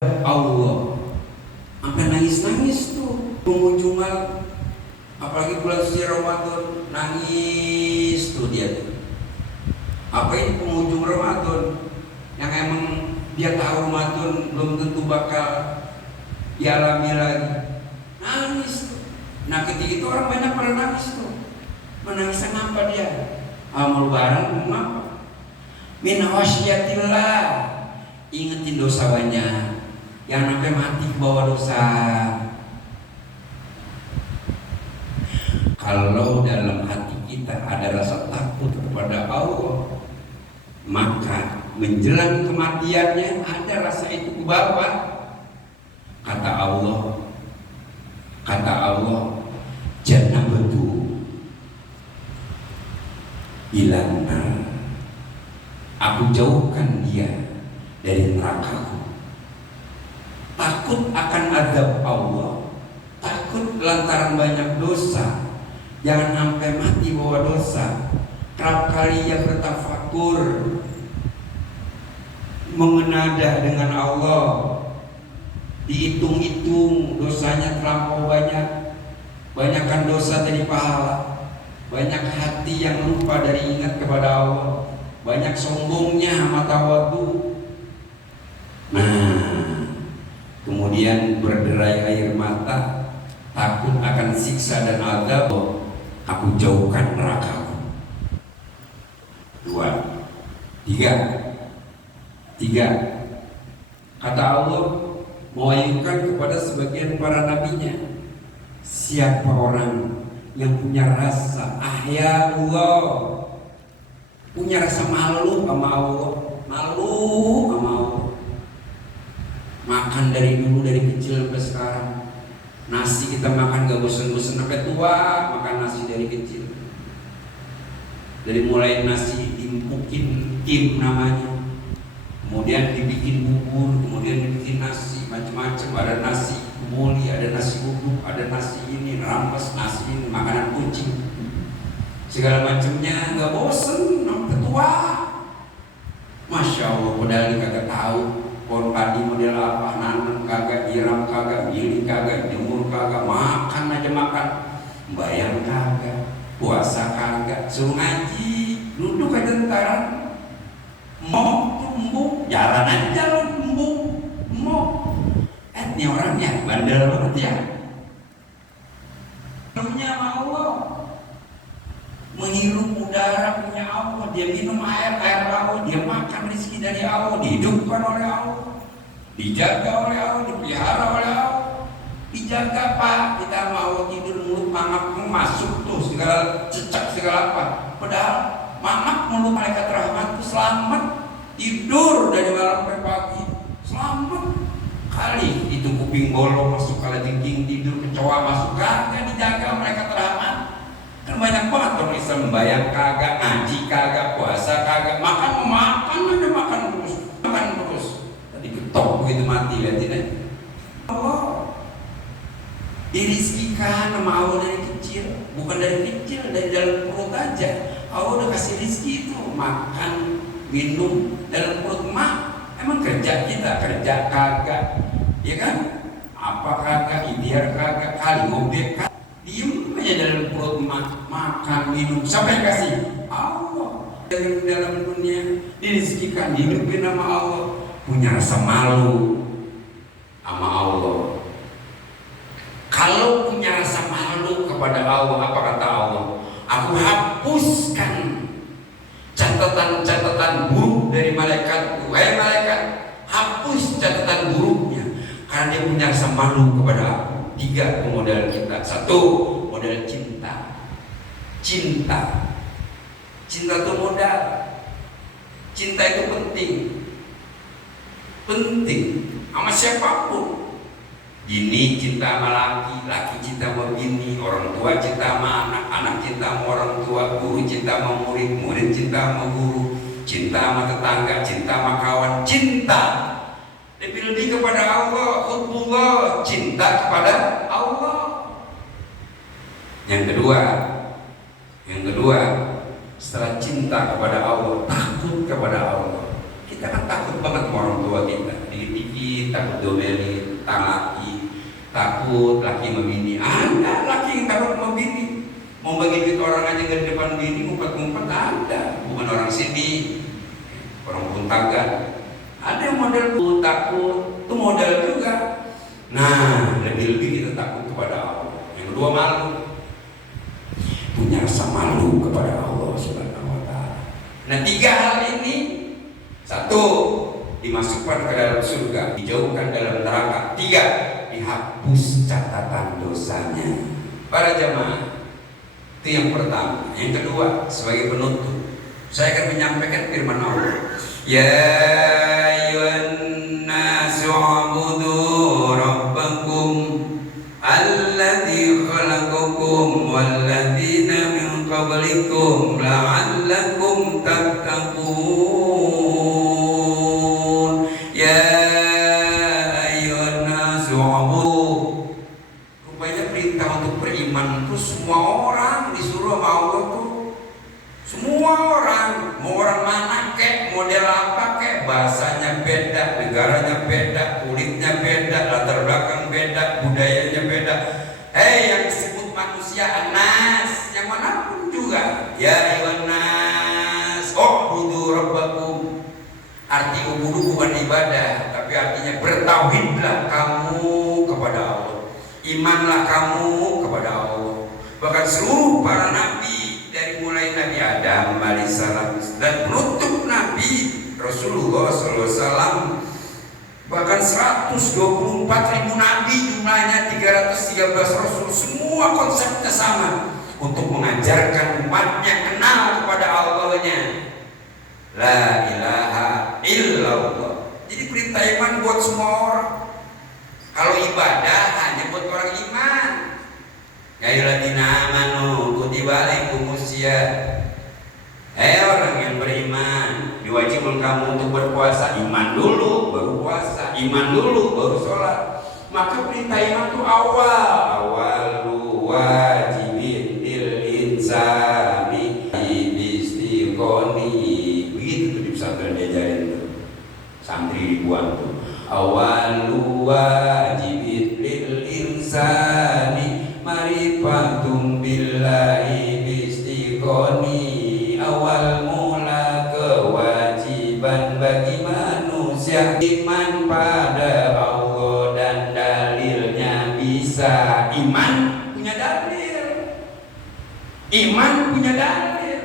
Allah. Sampai nangis-nangis tuh pengunjung mal, apalagi bulan suci Ramadan, nangis tuh dia tuh. Apa ini pengunjung Ramadan yang emang dia tahu Ramadan belum tentu bakal dialami lagi, nangis tuh. Nah ketika itu orang banyak pada nangis tuh. Menangisnya ngapa dia? Amal barang ngapa? Min khasyatillah, ingetin dosa banyak. Yang sampai mati bawa dosa. Kalau dalam hati kita ada rasa takut kepada Allah, maka menjelang kematiannya ada rasa itu ke bawah. Kata Allah, jannabtu ilanna, aku jauhkan dia dari nerakaku. Takut akan azab Allah, takut lantaran banyak dosa. Jangan sampai mati bawa dosa. Kerap kali ia bertafakur, mengenada dengan Allah, dihitung-hitung dosanya terlampau banyak. Banyakkan dosa dari pahala, banyak hati yang lupa dari ingat kepada Allah, banyak sombongnya mata wadu. Nah, kemudian berderai air mata, takut akan siksa dan azab. Aku jauhkan nerakaku. 2, 3. Kata Allah mewahyukan kepada sebagian para nabinya, siapa orang yang punya rasa Allah, punya rasa malu sama Allah, makan dari dulu, dari kecil sampai sekarang, nasi kita makan gak bosan-bosan sampai tua, makan nasi dari kecil. Dari mulai nasi dimpukin tim namanya, kemudian dibikin bubur, kemudian dibikin nasi macam-macam. Ada nasi muli, ada nasi bubuk, ada nasi ini rampas, nasi ini makanan kucing, segala macamnya, nggak bosen sampai tua. Masya Allah, padahal kagak tahu pohon padi model apa, nanam kagak, nyiram kagak, giling kagak, jemur kagak, makan aja makan, bayang kagak, puasa kagak, suruh ngaji, duduk aja ntaran, mau tumbuh, jalan aja lo tumbuh, mau. Ini orangnya bandel banget ya. Punya Allah, menghirup udara punya Allah, dia minum air Allah, dia makan rezeki dari Allah, dihidupkan oleh Allah, dijaga oleh Allah, dipelihara oleh Allah. Dijaga Pak, kita mau tidur mulut mangap masuk tuh segala cecak segala apa. Padahal mangap mulut malaikat rahmat tuh selamat, tidur dari malam sampai pagi selamat. Kali itu kuping bolong masuk, kala jengking tidur, kecoa masuk, kagak dijaga malaikat rahmat. Kan banyak banget orang Islam bayang kagak, ngaji kagak, puasa kagak, makan aja makan terus. Tadi ketok begitu mati, lihatin aja. Allah dirizkikan sama Allah dari kecil, bukan dari kecil, dari dalam perut aja. Allah udah kasih rizki itu, makan, minum dalam perut mak. Emang kerja kita, kerja kagak, ya kan? Apa kagak, ikhtiar kagak, kali ngobek kagak, diem aja dalam perut mak, makan, minum, siapa yang kasih? Allah. Dalam dunia dirizkikan, dihidupin sama Allah, punya rasa malu sama Allah. Kalau punya rasa malu kepada Allah, apa kata Allah? Aku hapuskan catatan buruk dari malaikat. Wahai malaikat, hapus catatan buruknya, karena dia punya rasa malu kepada aku. 3 modal kita. 1, modal cinta. Cinta itu modal. Cinta itu penting sama siapapun. Bini cinta sama laki, laki cinta sama bini, orang tua cinta sama anak, anak cinta sama orang tua, guru cinta sama murid, murid cinta sama guru, cinta sama tetangga, cinta sama kawan, cinta lebih kepada Allah, hubbullah, cinta kepada Allah. Yang kedua, setelah cinta kepada Allah, takut kepada Allah. Kita kan takut banget sama orang tua kita, dikit-dikit takut domelin, takut laki membini. Ada laki yang takut membini, mau bagi duit orang aja di depan bini, ngumpet-ngumpet ada. Bukan orang sini, orang Puntagan. Ada yang model takut, itu modal juga. Nah, lebih-lebih kita takut kepada Allah. Yang kedua, malu, punya rasa malu kepada Allah Subhanahu wa Ta'ala. Nah, 3 hal ini, 1, dimasukkan ke dalam surga, dijauhkan dalam neraka. 3, dihapus catatan dosanya. Para jamaah, itu yang pertama. Yang kedua, sebagai penutup, saya akan menyampaikan firman Allah. Ya ayyuhan nasu ubudu rabbakum alladzi khalaqakum walladzina min qablikum la'allakum tattaqun. Ya ayyuhan nasu ubudu. Rupanya perintah untuk beriman itu semua orang disuruh sama Allah tuh. Semua orang, mau orang mana kek, model apa kek, bahasanya beda, negaranya beda, kulitnya beda, latar belakang beda, budayanya beda. Yang disebut manusia anas, yang manapun juga. Ya ayyuhan nas, ubudu rabbakum. Arti ubudu bukan ibadah, tapi artinya bertauhidlah kamu kepada Allah, imanlah kamu kepada Allah. Bahkan seluruh para nabi, dari mulai Nabi Adam alaihissalam dan penutup Nabi Rasulullah SAW, bahkan 124.000 nabi jumlahnya, 313 rasul, semua konsepnya sama, untuk mengajarkan umatnya kenal kepada Allahnya, la ilaha illallah. Jadi perintah iman buat semua orang. Kalau ibadah hanya buat orang iman. Ya ayyuhalladzina amanu kutiba alaikumusiyam. Orang yang beriman, diwajibkan kamu untuk berpuasa. Iman dulu baru puasa, iman dulu baru sholat. Maka perintah iman itu awalu wajibin lil insani istiqoni. Begitu tuh di pesantren diajarin tuh, santri ribuan tuh. Awalu wajibin lil insani marifatum billahi bistiqoni. Awal mula kewajiban bagi manusia iman pada Allah, dan dalilnya bisa. Iman punya dalil, iman punya dalil.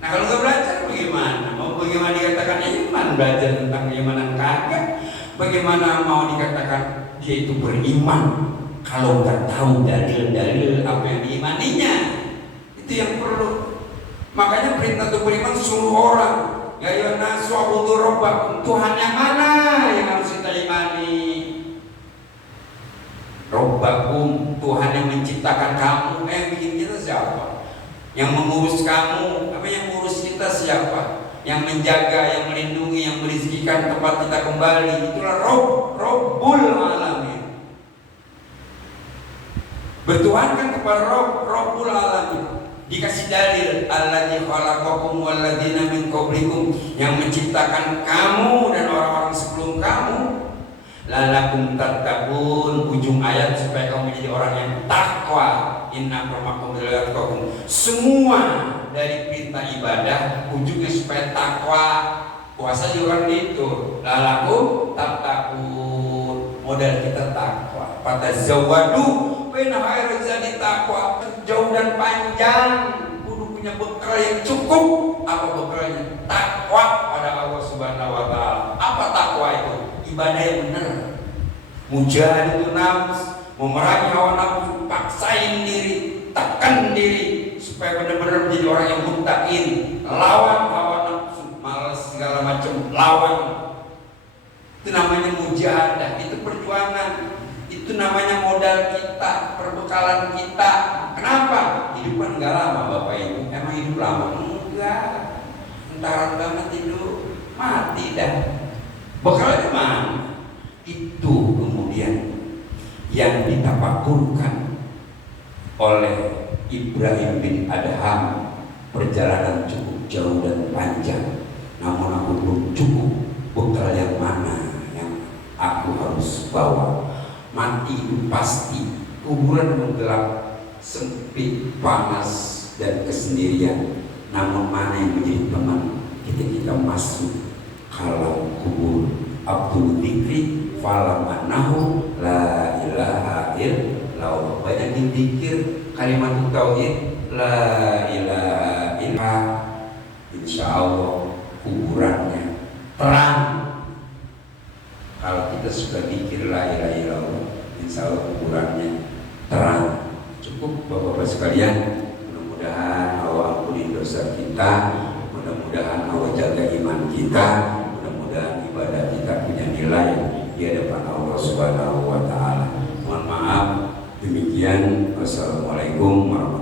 Nah, kalau nggak belajar bagaimana? Mau bagaimana dikatakan iman? Belajar tentang keimanan kagak? Bagaimana mau dikatakan dia itu beriman kalau nggak tahu dalil-dalil apa yang diimaninya? Itu yang perlu. Makanya perintah untuk beriman seluruh orang. Ya ayyuhan nasu ubudu rabbakum. Tuhan yang mana yang harus kita imani? Rabbakum, Tuhan yang menciptakan kamu. Yang bikin kita siapa? Yang mengurus kamu, apa yang mengurus kita siapa? Yang menjaga, yang melindungi, yang merizkikan tempat kita kembali. Itulah Rabbul alamin. Bertuhankan kepada Rabbul alamin. Dikasih dalil, alladzi khalaqakum walladzina min qablikum, yang menciptakan kamu dan orang-orang sebelum kamu. Lalakum tattaqun, ujung ayat supaya kamu menjadi orang yang takwa. Inna akramakum indallahi. Semua dari perintah ibadah ujungnya supaya takwa. Puasa juga itu. Lalakum tattaqun, modal kita takwa. Fatazawwadu Baina khairu zadi takwa, jauh dan panjang, kudu punya bekal yang cukup. Apa bekalnya? Takwa pada Allah Subhanahu wa Ta'ala. Apa takwa itu? Ibadah yang benar. Mujahadatul nafs, memerangi hawa nafsu, paksain diri, tekan diri supaya benar-benar menjadi orang yang muttaqin, lawan hawa nafsu, malas segala macam, lawan. Itu namanya mujahadah, itu perjuangan. Itu namanya modal kita, perbekalan kita. Kenapa? Hidup kan enggak lama Bapak Ibu. Emang hidup lama? Enggak. Entaran banget hidup, mati dah. Bekalnya mana? Itu kemudian yang ditafakurkan oleh Ibrahim bin Adham. Perjalanan cukup jauh dan panjang, namun aku belum cukup. Bekal yang mana yang aku bahwa mati itu pasti, kuburan menggelap, sempit, panas, dan kesendirian. Namun mana yang menjadi teman kita masuk kalau kubur? Abdul Dzikri falamanahu la ilaha illallah. Banyak dikir kalimat tauhid la ilaha illallah. Insya Allah kuburannya terang. Kalau kita sudah dikir la ilaha illallah, insya Allah kuburannya terang. Cukup Bapak-bapak sekalian, mudah-mudahan Allah ampuni dosa kita, mudah-mudahan Allah jaga iman kita, mudah-mudahan ibadah kita punya nilai di hadapan Allah Subhanahu wa Ta'ala. Mohon maaf, demikian. Wassalamualaikum warahmatullahi wabarakatuh.